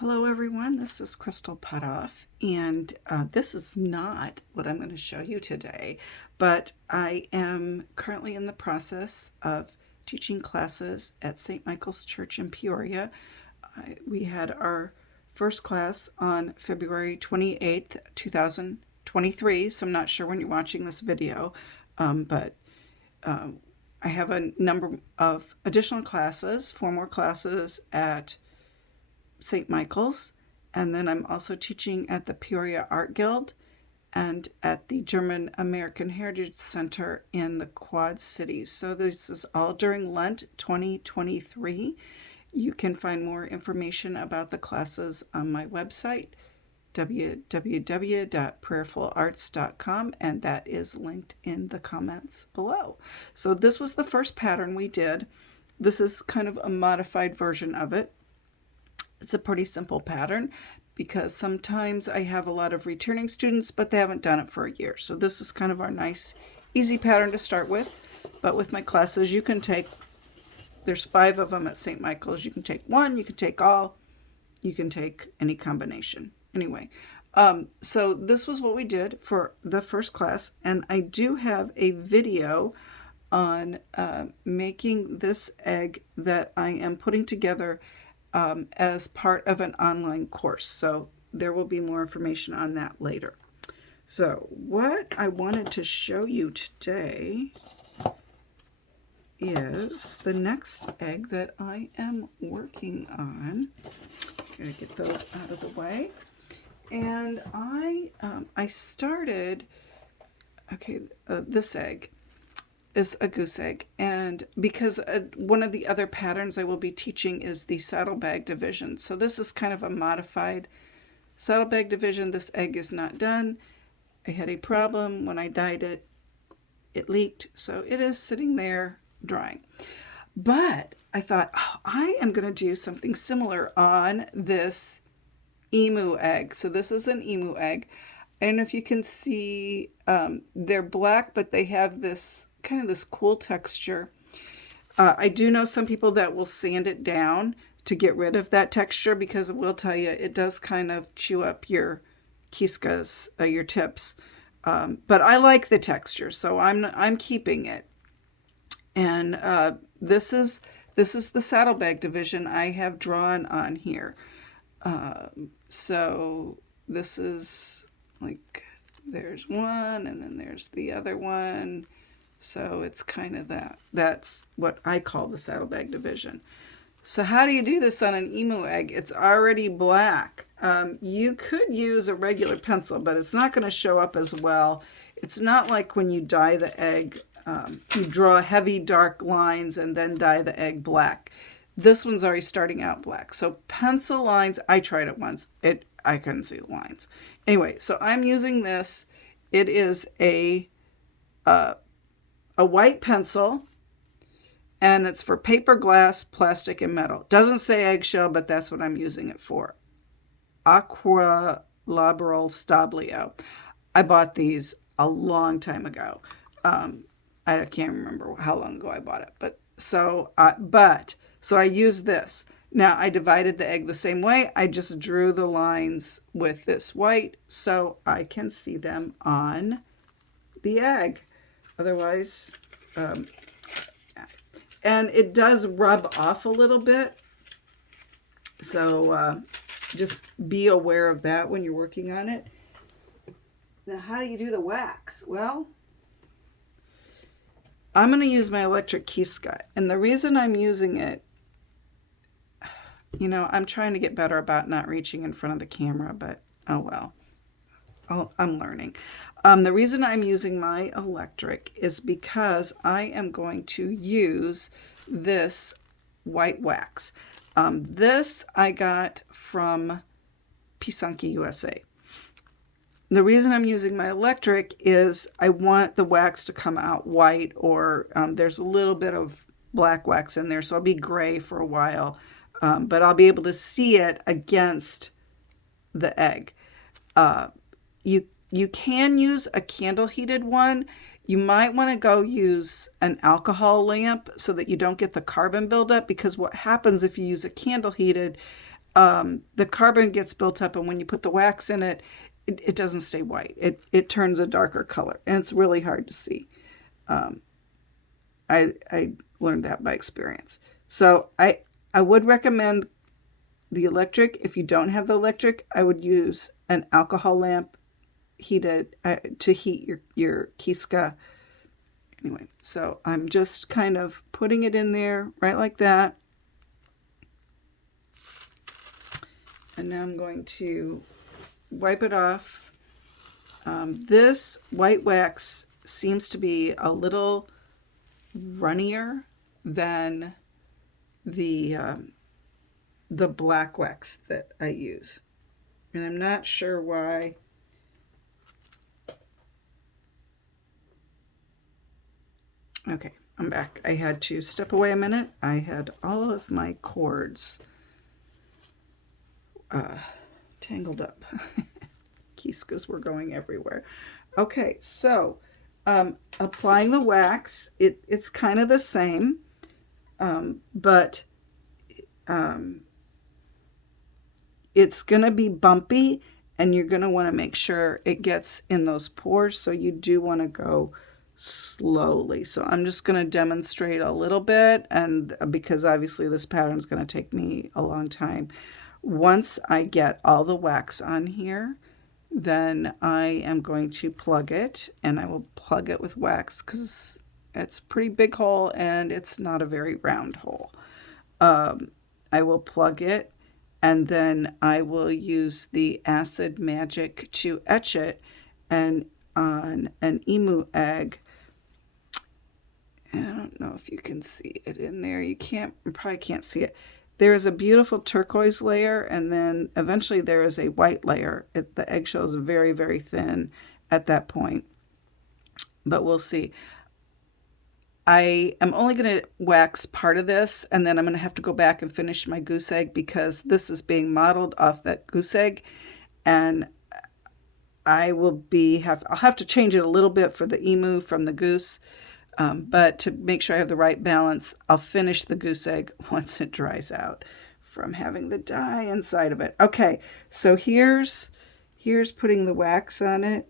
Hello everyone, this is Cris Potthoff, and this is not what I'm going to show you today, but I am currently in the process of teaching classes at St. Michael's Church in Peoria. We had our first class on February 28th, 2023, so I'm not sure when you're watching this video, but I have a number of additional classes, 4 more classes at St. Michael's, and then I'm also teaching at the Peoria Art Guild and at the German American Heritage Center in the Quad Cities. So this is all during Lent 2023. You can find more information about the classes on my website, www.prayerfularts.com, and that is linked in the comments below. So this was the first pattern we did. This is kind of a modified version of it. It's a pretty simple pattern because sometimes I have a lot of returning students, but they haven't done it for a year. So this is kind of our nice, easy pattern to start with. But with my classes, you can take, there's 5 of them at St. Michael's. You can take 1, you can take all, you can take any combination. Anyway, so this was what we did for the first class. And I do have a video on making this egg that I am putting together as part of an online course. So there will be more information on that later. So what I wanted to show you today is the next egg that I am working on. I'm going to get those out of the way. And I started, this egg is a goose egg, and because one of the other patterns I will be teaching is the saddlebag division. So this is kind of a modified saddlebag division. This egg is not done. I had a problem when I dyed it. It leaked, so it is sitting there drying. But I thought, I am going to do something similar on this emu egg. So this is an emu egg. I don't know if you can see, they're black, but they have this kind of this cool texture. I do know some people that will sand it down to get rid of that texture, because it will tell you it does kind of chew up your kiskas, your tips. But I like the texture, so I'm keeping it. And this is the saddlebag division I have drawn on here. So this is like, there's one, and then there's the other one. So it's kind of that. That's what I call the saddlebag division. So how do you do this on an emu egg? It's already black. You could use a regular pencil, but it's not going to show up as well. It's not like when you dye the egg, you draw heavy dark lines and then dye the egg black. This one's already starting out black. So pencil lines, I tried it once. I couldn't see the lines. Anyway, so I'm using this. It is a white pencil, and it's for paper, glass, plastic, and metal. Doesn't say eggshell, but that's what I'm using it for. Aqua Laboral Stablio. I bought these a long time ago. I can't remember how long ago I bought it, but so I used this. Now I divided the egg the same way. I just drew the lines with this white so I can see them on the egg. Otherwise, and it does rub off a little bit. So just be aware of that when you're working on it. Now, how do you do the wax? Well, I'm going to use my electric kiska. And the reason I'm using it, I'm trying to get better about not reaching in front of the camera, but oh well. I'm learning. The reason I'm using my electric is because I am going to use this white wax. This I got from Pysanky USA. The reason I'm using my electric is I want the wax to come out white, or there's a little bit of black wax in there, so I'll be gray for a while, but I'll be able to see it against the egg. You can use a candle heated one. You might want to go use an alcohol lamp so that you don't get the carbon buildup, because what happens if you use a candle heated, the carbon gets built up, and when you put the wax in it, it doesn't stay white. It turns a darker color, and it's really hard to see. I learned that by experience. So I would recommend the electric. If you don't have the electric, I would use an alcohol lamp heated to heat your Kiska. Anyway, so I'm just kind of putting it in there right like that. And now I'm going to wipe it off. This white wax seems to be a little runnier than the black wax that I use. And I'm not sure why. Okay, I'm back. I had to step away a minute. I had all of my cords tangled up. Kiskas were going everywhere. Okay, so applying the wax, it's kind of the same, but it's going to be bumpy, and you're going to want to make sure it gets in those pores, so you do want to go slowly. So I'm just going to demonstrate a little bit, and because obviously this pattern is going to take me a long time. Once I get all the wax on here, then I am going to plug it, and I will plug it with wax because it's a pretty big hole and it's not a very round hole. I will plug it, and then I will use the Acid Magic to etch it, and on an Emu Egg. I don't know if you can see it in there. You probably can't see it. There is a beautiful turquoise layer, and then eventually there is a white layer. The eggshell is very, very thin at that point, but we'll see. I am only going to wax part of this, and then I'm going to have to go back and finish my goose egg because this is being modeled off that goose egg, and I'll have to change it a little bit for the emu from the goose. But to make sure I have the right balance, I'll finish the goose egg once it dries out from having the dye inside of it. Okay, so here's putting the wax on it.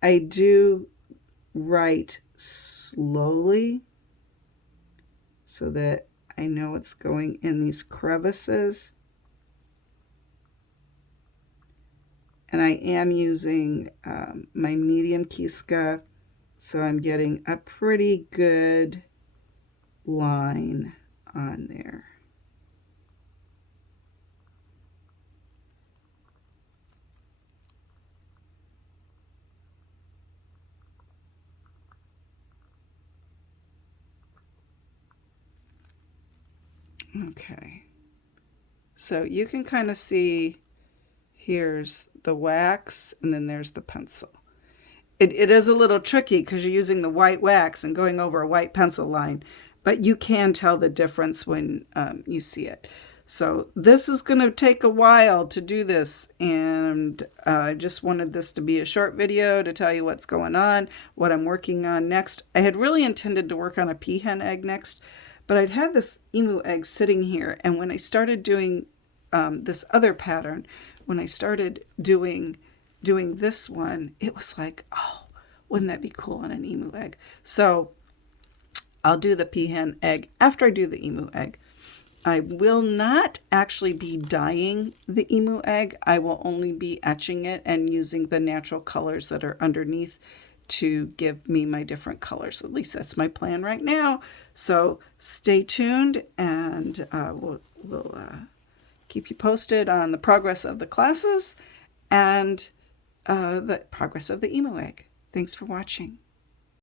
I do write slowly so that I know it's going in these crevices. And I am using my medium Kiska, so I'm getting a pretty good line on there. Okay, so you can kind of see, here's the wax, and then there's the pencil. It is a little tricky because you're using the white wax and going over a white pencil line, but you can tell the difference when you see it. So this is going to take a while to do this, and I just wanted this to be a short video to tell you what's going on, what I'm working on next. I had really intended to work on a peahen egg next, but I'd had this emu egg sitting here, and when I started doing this other pattern, when I started doing this one, it was like, oh, wouldn't that be cool on an emu egg? So I'll do the peahen egg after I do the emu egg. I will not actually be dyeing the emu egg. I will only be etching it and using the natural colors that are underneath to give me my different colors. At least that's my plan right now. So stay tuned, and we'll keep you posted on the progress of the classes and the progress of the emu egg. Thanks for watching.